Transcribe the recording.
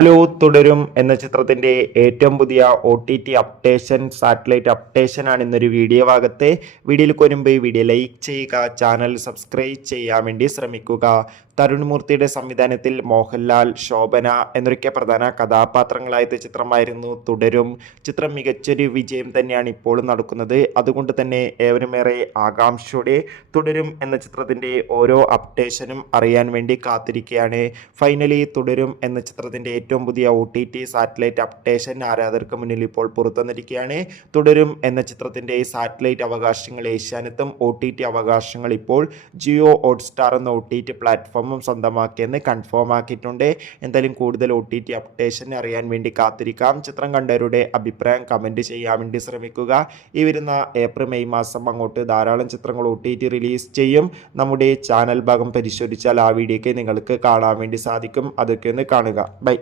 Hello തുടരും എന്ന ചിത്രത്തിന്റെ ഏറ്റവും പുതിയ OTT അപ്ഡേഷൻ സാറ്റലൈറ്റ് അപ്ഡേഷൻ ആണ് ഇന്നൊരു വീഡിയോ ഭാഗത്തെ വീഡിയോയിൽ കൊരുമ്പ് വീഡിയോ ലൈക്ക് ചെയ്യുക, ചാനൽ സബ്സ്ക്രൈബ് ചെയ്യാൻ വേണ്ടി ശ്രമിക്കുക. തരുൺമൂർത്തിയുടെ സംവിധാനത്തിൽ മോഹൻലാൽ, ശോഭന എന്നൊക്കെ പ്രധാന കഥാപാത്രങ്ങളായ ചിത്രമായിരുന്നു തുടരും. ചിത്രം മികച്ചൊരു വിജയം തന്നെയാണ് ഇപ്പോൾ നടക്കുന്നത്. അതുകൊണ്ട് തന്നെ ഏവരുമേറെ ആകാംക്ഷയോടെ തുടരും എന്ന ചിത്രത്തിന്റെ ഓരോ അപ്ഡേഷനും അറിയാൻ വേണ്ടി കാത്തിരിക്കുകയാണ്. ഫൈനലി തുടരും എന്ന ചിത്രത്തിന്റെ ഏറ്റവും പുതിയ OTT സാറ്റലൈറ്റ് അപ്ഡേഷൻ ആരാധകർക്ക് മുന്നിൽ ഇപ്പോൾ പുറത്തുവന്നിരിക്കുകയാണ്. തുടരും എന്ന ചിത്രത്തിന്റെ സാറ്റലൈറ്റ് അവകാശങ്ങൾ ഏഷ്യാനെറ്റും OTT അവകാശങ്ങൾ ഇപ്പോൾ ജിയോ ഹോട്ട്സ്റ്റാർ എന്ന OTT പ്ലാറ്റ്ഫോമും സ്വന്തമാക്കിയെന്ന് കൺഫേം ആക്കിയിട്ടുണ്ട്. എന്തായാലും കൂടുതൽ OTT അപ്ഡേഷൻ അറിയാൻ വേണ്ടി കാത്തിരിക്കാം. ചിത്രം കണ്ടവരുടെ അഭിപ്രായം കമന്റ് ചെയ്യാൻ വേണ്ടി ശ്രമിക്കുക. ഈ വരുന്ന ഏപ്രിൽ മെയ് മാസം അങ്ങോട്ട് ധാരാളം ചിത്രങ്ങൾ OTT റിലീസ് ചെയ്യും. നമ്മുടെ ചാനൽ ഭാഗം പരിശോധിച്ചാൽ ആ വീഡിയോയ്ക്ക് നിങ്ങൾക്ക് കാണാൻ വേണ്ടി സാധിക്കും. അതൊക്കെ ഒന്ന് കാണുക. ബൈ.